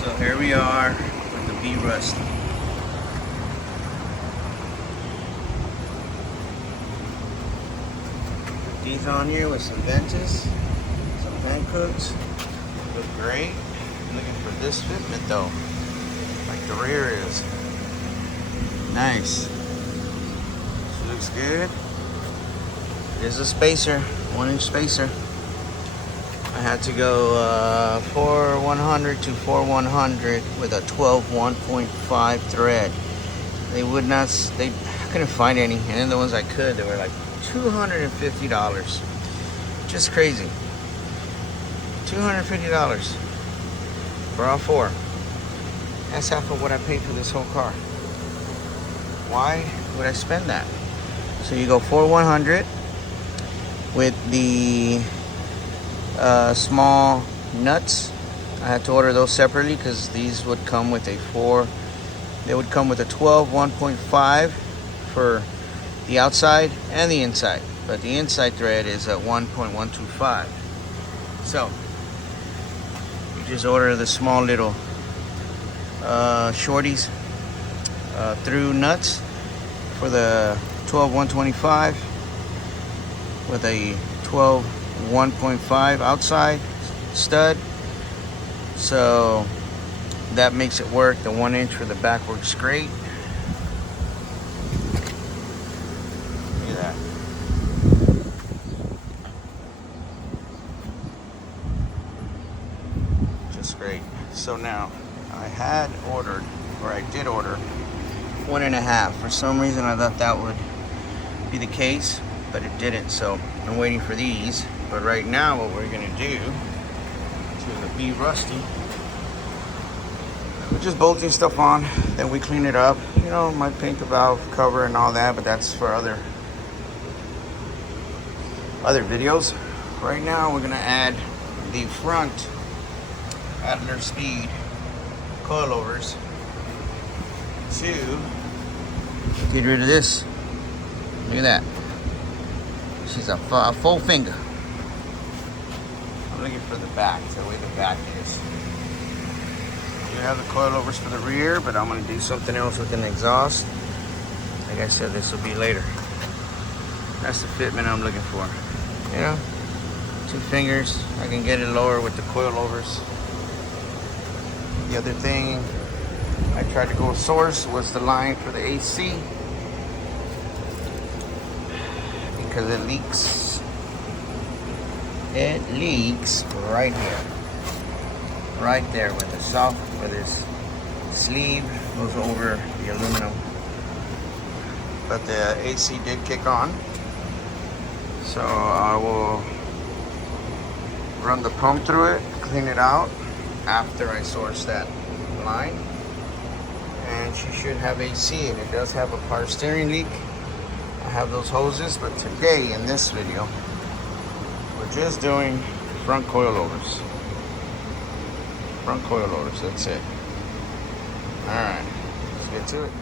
So here we are with the B Rusty. Put these on here with some Ventus, some Hancooks. Look great. I'm looking for this fitment though, like the rear is. Nice. This looks good. There's a spacer, 1-inch spacer. I had to go 4100 to 4100 with a 12 1.5 thread. They would not, I couldn't find any, and then the ones I could, they were like $250. Just crazy. $250 for all four. That's half of what I paid for this whole car. Why would I spend that? So you go 4100 with the small nuts. I had to order those separately because these would come with a 12 1.5 for the outside and the inside, but the inside thread is at 1.125. So you just order the small little shorties through nuts for the 12 125 with a 12 1.5 outside stud, so that makes it work. The 1-inch for the back works great. Look at that. Just great. So now I did order 1.5. For some reason I thought that would be the case, but it didn't, so I'm waiting for these. But right now what we're gonna do to the B Rusty, we're just bolting stuff on, then we clean it up. You know, might paint the valve cover and all that, but that's for other videos. Right now we're gonna add the front Adler Speed coilovers to get rid of this. Look at that. She's a full finger. I'm looking for the back, the way the back is. You have the coilovers for the rear, but I'm going to do something else with an exhaust. Like I said, this will be later. That's the fitment I'm looking for. You know, 2 fingers. I can get it lower with the coilovers. The other thing I tried to go source was the line for the AC, because it leaks. It leaks right here, right there, where this sleeve goes over the aluminum. But the AC did kick on, so I will run the pump through it, clean it out after I source that line, and she should have AC. And it does have a power steering leak. I have those hoses, but today in this video we're just doing front coilovers. Front coilovers, that's it. Alright, let's get to it.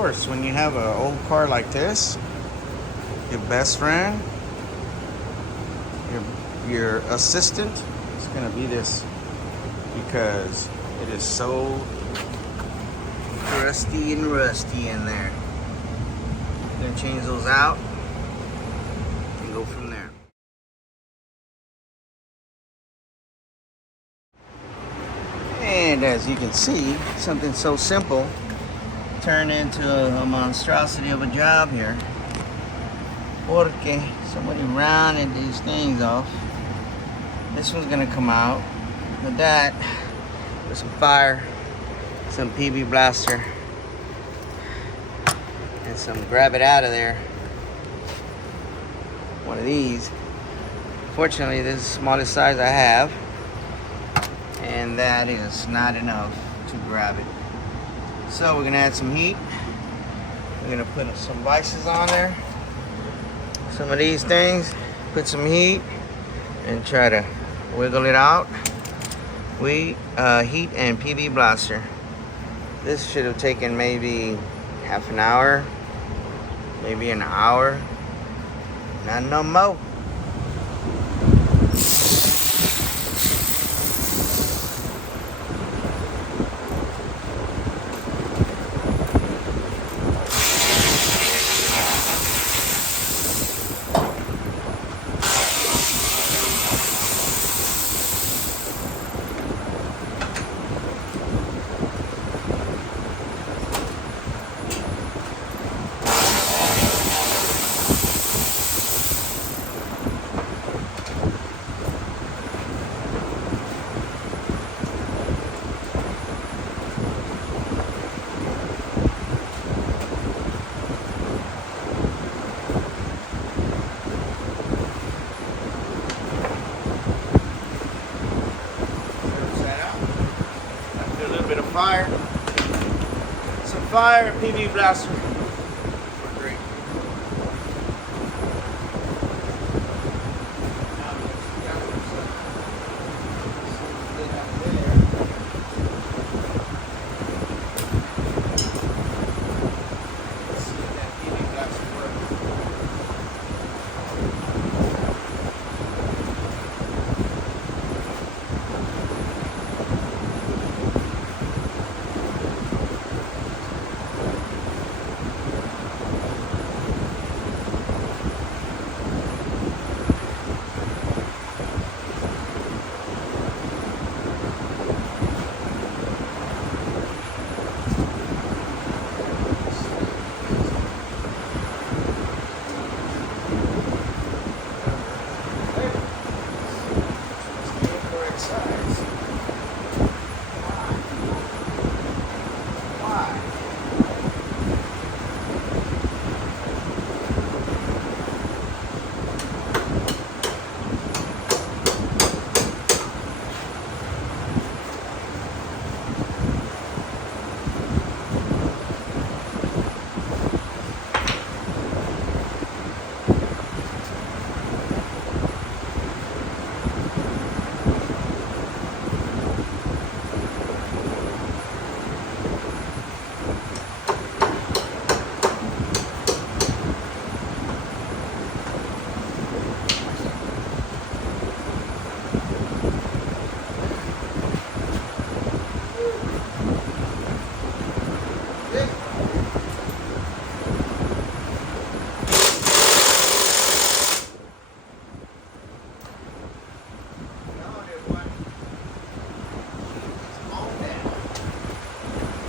course, when you have an old car like this, your best friend, your assistant is gonna be this, because it is so crusty and rusty in there. I'm gonna change those out and go from there. And as you can see, something so simple turned into a monstrosity of a job here. Porque somebody rounded these things off. This one's gonna come out. With that, with some fire, some PB blaster, and some grab it out of there. One of these. Fortunately, this is the smallest size I have, and that is not enough to grab it. So we're gonna add some heat. We're gonna put some vices on there. Some of these things, put some heat, and try to wiggle it out. Heat and PB blaster. This should have taken maybe half an hour, maybe an hour, not no more. Fire, some fire, PB blaster. Great.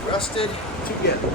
Rusted together.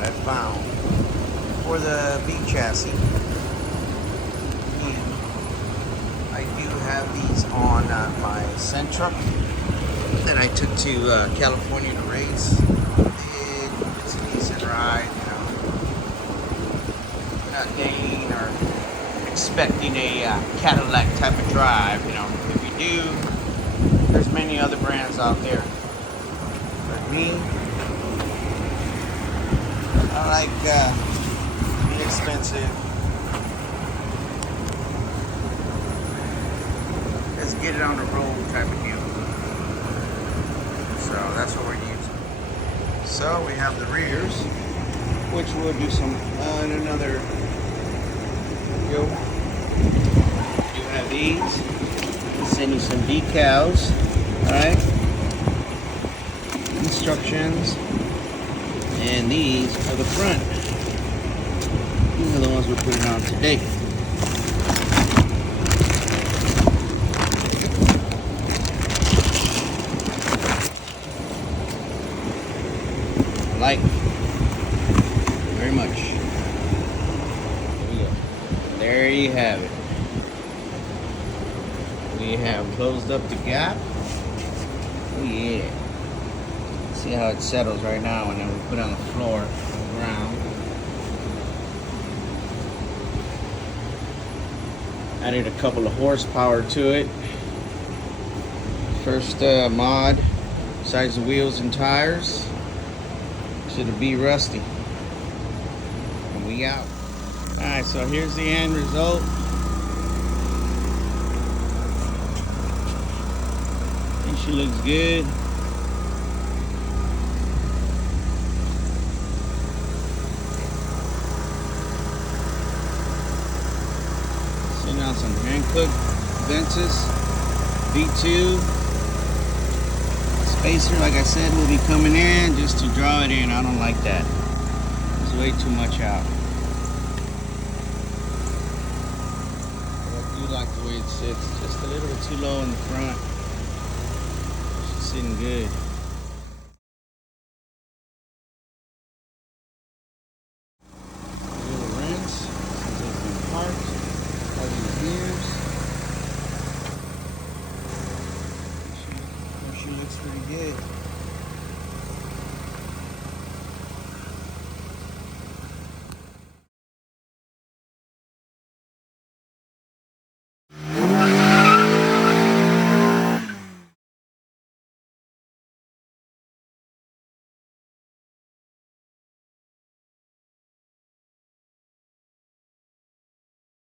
that I found for the V chassis. And I do have these on my Sentra that I took to California to race. It's a decent ride, you know. Not dating or expecting a Cadillac type of drive, you know. If you do, there's many other brands out there. But me, I like inexpensive. Let's get it on the road type of deal. So that's what we're using. So we have the rears, which we'll do some in another video. You have these. I'll send you some decals. Alright. Instructions. And these are the front. These are the ones we're putting on today. I like very much. There we go. There you have it. We have closed up the gap. Oh yeah. See how it settles right now, and then we put it on the floor, on the ground. Added a couple of horsepower to it. First mod, besides the wheels and tires, should be rusty. And we out. Alright, so here's the end result. I think she looks good. Sitting on some hand-cooked Ventus V2 spacer, like I said, will be coming in just to draw it in. I don't like that. It's way too much out. But I do like the way it sits. Just a little bit too low in the front. It's sitting good. Little rims. Since they've been parked. Having the gears. She looks pretty good.